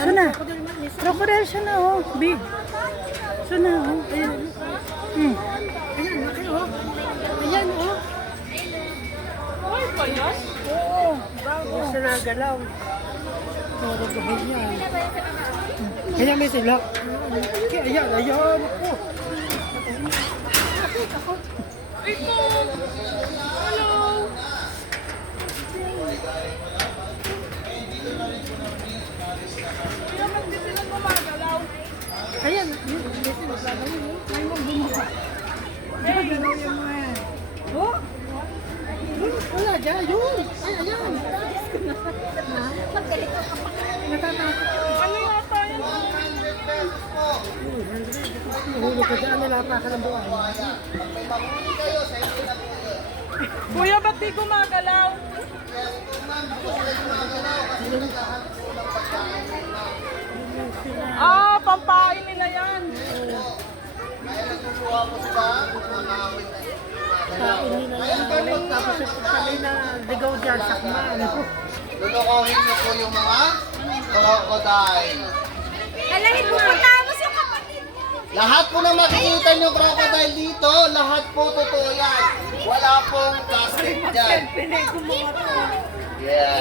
Siya na. Crocodile siya na, oh. Big. Siya na, oh. Ayan. Ayan, laki oh. Ayan oh. Ay, ba yan? Oo. Hindi siya nagalaw. Puro gabay yan. Kaya may sila. Kaya ayan, ayan. Ako. Ito! Hello! Kaya ba't di sila gumagalaw? Ayan, may sila naglalaro. May mong bumuka. Di ba galaw yung mga yan? Oh? Wala dyan, yun. Ay, ayan. Natatakot. Ano yata yan? Nahulog ka dyan, nilapakan ng buwan. Kuya, ba't di gumagalaw? Ah, pampain nila yan. Kain nila yan. Tapos sabi na ligaw dyan, sakman. Lulukohin niyo po yung mga crocodile. Alahin mo matapos yung kapatid niya. Lahat po na makikita niyo crocodile dito, lahat po totoo yan. Wala pong plastic dyan. Yeah.